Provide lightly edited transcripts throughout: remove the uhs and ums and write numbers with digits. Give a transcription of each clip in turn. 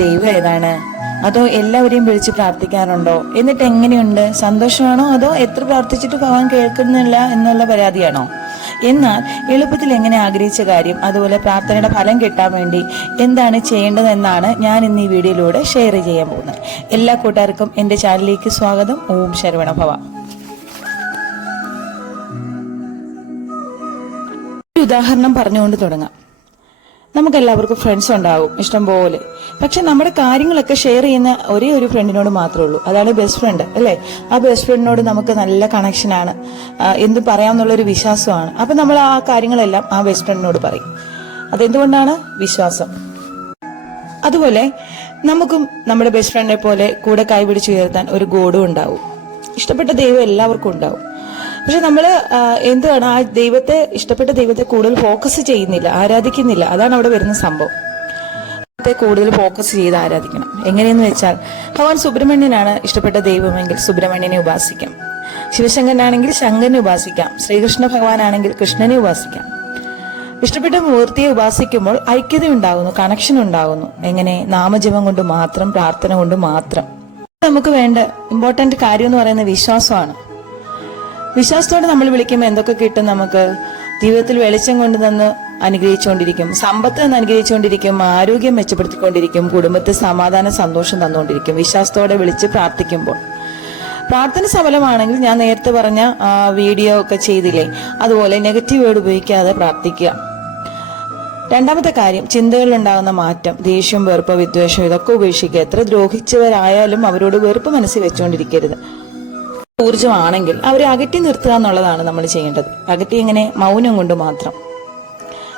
ദൈവം ഏതാണ്? അതോ എല്ലാവരെയും വിളിച്ച് പ്രാർത്ഥിക്കാറുണ്ടോ? എന്നിട്ട് എങ്ങനെയുണ്ട്? സന്തോഷമാണോ? അതോ എത്ര പ്രാർത്ഥിച്ചിട്ട് ഭഗവാൻ കേൾക്കുന്നില്ല എന്നുള്ള പരാതിയാണോ? എന്നാൽ എളുപ്പത്തിൽ എങ്ങനെ ആഗ്രഹിച്ച കാര്യം അതുപോലെ പ്രാർത്ഥനയുടെ ഫലം കിട്ടാൻ വേണ്ടി എന്താണ് ചെയ്യേണ്ടതെന്നാണ് ഞാൻ ഇന്ന് ഈ വീഡിയോയിലൂടെ ഷെയർ ചെയ്യാൻ പോകുന്നത്. എല്ലാ കൂട്ടുകാർക്കും എൻ്റെ ചാനലിലേക്ക് സ്വാഗതം. ഓം ശരവണഭവ. ഒരു ഉദാഹരണം പറഞ്ഞുകൊണ്ട് തുടങ്ങാം. നമുക്കെല്ലാവർക്കും ഫ്രണ്ട്സ് ഉണ്ടാവും ഇഷ്ടം പോലെ. പക്ഷെ നമ്മുടെ കാര്യങ്ങളൊക്കെ ഷെയർ ചെയ്യുന്ന ഒരേ ഒരു ഫ്രണ്ടിനോട് മാത്രമേ ഉള്ളൂ. അതാണ് ബെസ്റ്റ് ഫ്രണ്ട്, അല്ലേ? ആ ബെസ്റ്റ് ഫ്രണ്ടിനോട് നമുക്ക് നല്ല കണക്ഷനാണ്, എന്ത് പറയാമെന്നുള്ളൊരു വിശ്വാസമാണ്. അപ്പൊ നമ്മൾ ആ കാര്യങ്ങളെല്ലാം ആ ബെസ്റ്റ് ഫ്രണ്ടിനോട് പറയും. അതെന്തുകൊണ്ടാണ്? വിശ്വാസം. അതുപോലെ നമുക്കും നമ്മുടെ ബെസ്റ്റ് ഫ്രണ്ടിനെ പോലെ കൂടെ കൈപിടിച്ചുയർത്താൻ ഒരു ഗോഡും ഉണ്ടാവും. ഇഷ്ടപ്പെട്ട ദൈവം എല്ലാവർക്കും ഉണ്ടാവും. പക്ഷെ നമ്മള് എന്താണ് ആ ദൈവത്തെ, ഇഷ്ടപ്പെട്ട ദൈവത്തെ കൂടുതൽ ഫോക്കസ് ചെയ്യുന്നില്ല, ആരാധിക്കുന്നില്ല. അതാണ് അവിടെ വരുന്ന സംഭവം. കൂടുതൽ ഫോക്കസ് ചെയ്ത് ആരാധിക്കണം. എങ്ങനെയെന്ന് വെച്ചാൽ, ഭഗവാൻ സുബ്രഹ്മണ്യനാണ് ഇഷ്ടപ്പെട്ട ദൈവമെങ്കിൽ സുബ്രഹ്മണ്യനെ ഉപാസിക്കാം. ശിവശങ്കരനാണെങ്കിൽ ശങ്കരനെ ഉപാസിക്കാം. ശ്രീകൃഷ്ണ ഭഗവാനാണെങ്കിൽ കൃഷ്ണനെ ഉപാസിക്കാം. ഇഷ്ടപ്പെട്ട മൂർത്തിയെ ഉപാസിക്കുമ്പോൾ ഐക്യത ഉണ്ടാകുന്നു, കണക്ഷൻ ഉണ്ടാകുന്നു. എങ്ങനെ? നാമജപം കൊണ്ട് മാത്രം, പ്രാർത്ഥന കൊണ്ട് മാത്രം. നമുക്ക് വേണ്ട ഇമ്പോർട്ടന്റ് കാര്യം എന്ന് പറയുന്നത് വിശ്വാസമാണ്. വിശ്വാസത്തോടെ നമ്മൾ വിളിക്കുമ്പോൾ എന്തൊക്കെ കിട്ടും? നമുക്ക് ജീവിതത്തിൽ വെളിച്ചം കൊണ്ടുതന്ന് അനുഗ്രഹിച്ചുകൊണ്ടിരിക്കും, സമ്പത്ത് എന്ന് അനുഗ്രഹിച്ചുകൊണ്ടിരിക്കും, ആരോഗ്യം മെച്ചപ്പെടുത്തിക്കൊണ്ടിരിക്കും, കുടുംബത്തിൽ സമാധാന സന്തോഷം തന്നുകൊണ്ടിരിക്കും. വിശ്വാസത്തോടെ വിളിച്ച് പ്രാർത്ഥിക്കുമ്പോൾ പ്രാർത്ഥന സഫലമാണെങ്കിൽ, ഞാൻ നേരത്തെ പറഞ്ഞ വീഡിയോ ഒക്കെ ചെയ്തില്ലേ, അതുപോലെ നെഗറ്റീവ് വേർഡ് ഉപയോഗിക്കാതെ പ്രാർത്ഥിക്കുക. രണ്ടാമത്തെ കാര്യം, ചിന്തകളിലുണ്ടാകുന്ന മാറ്റം, ദേഷ്യം, വെറുപ്പ്, വിദ്വേഷം ഇതൊക്കെ ഉപേക്ഷിക്കുക. എത്ര ദ്രോഹിച്ചവരായാലും അവരോട് വെറുപ്പ് മനസ്സിൽ വെച്ചുകൊണ്ടിരിക്കരുത്. ഊർജ്ജമാണെങ്കിൽ അവരെ അകറ്റി നിർത്തുക എന്നുള്ളതാണ് നമ്മൾ ചെയ്യേണ്ടത്. അകറ്റി എങ്ങനെ? മൗനം കൊണ്ട് മാത്രം.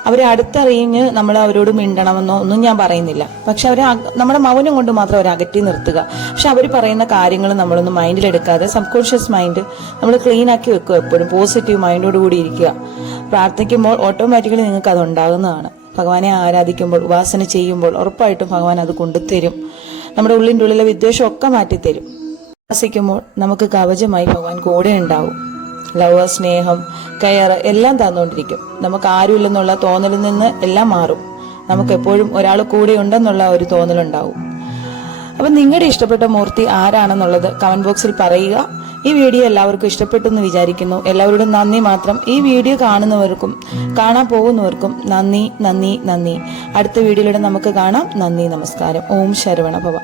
അവരെ അടുത്തറിഞ്ഞ് നമ്മൾ അവരോട് മിണ്ടണമെന്നോ ഒന്നും ഞാൻ പറയുന്നില്ല. പക്ഷെ അവരെ നമ്മുടെ മൗനം കൊണ്ട് മാത്രം അവരെ അകറ്റി നിർത്തുക. പക്ഷെ അവർ പറയുന്ന കാര്യങ്ങൾ നമ്മളൊന്നും മൈൻഡിലെടുക്കാതെ സബ് കോൺഷ്യസ് മൈൻഡ് നമ്മൾ ക്ലീൻ ആക്കി വെക്കുക. എപ്പോഴും പോസിറ്റീവ് മൈൻഡോട് കൂടി ഇരിക്കുക. പ്രാർത്ഥിക്കുമ്പോൾ ഓട്ടോമാറ്റിക്കലി നിങ്ങൾക്ക് അത് ഉണ്ടാകുന്നതാണ്. ഭഗവാനെ ആരാധിക്കുമ്പോൾ, ഉപാസന ചെയ്യുമ്പോൾ ഉറപ്പായിട്ടും ഭഗവാൻ അത് കൊണ്ടുതരും. നമ്മുടെ ഉള്ളിൻ്റെ ഉള്ളിലെ വിദ്വേഷം ഒക്കെ മാറ്റിത്തരും. ഉപാസിക്കുമ്പോൾ നമുക്ക് കവചമായി ഭഗവാൻ കൂടെ ഉണ്ടാവും. ലവ്, സ്നേഹം, കെയർ എല്ലാം തന്നുകൊണ്ടിരിക്കും. നമുക്ക് ആരുമില്ലെന്നുള്ള തോന്നലിൽ നിന്ന് എല്ലാം മാറും. നമുക്ക് എപ്പോഴും ഒരാൾ കൂടെ ഉണ്ടെന്നുള്ള ഒരു തോന്നലുണ്ടാവും. അപ്പൊ നിങ്ങളുടെ ഇഷ്ടപ്പെട്ട മൂർത്തി ആരാണെന്നുള്ളത് കമന്റ് ബോക്സിൽ പറയുക. ഈ വീഡിയോ എല്ലാവർക്കും ഇഷ്ടപ്പെട്ടു എന്ന് വിചാരിക്കുന്നു. എല്ലാവരോടും നന്ദി മാത്രം. ഈ വീഡിയോ കാണുന്നവർക്കും കാണാൻ പോകുന്നവർക്കും നന്ദി, നന്ദി, നന്ദി. അടുത്ത വീഡിയോയിലൂടെ നമുക്ക് കാണാം. നന്ദി, നമസ്കാരം. ഓം ശരവണഭവ.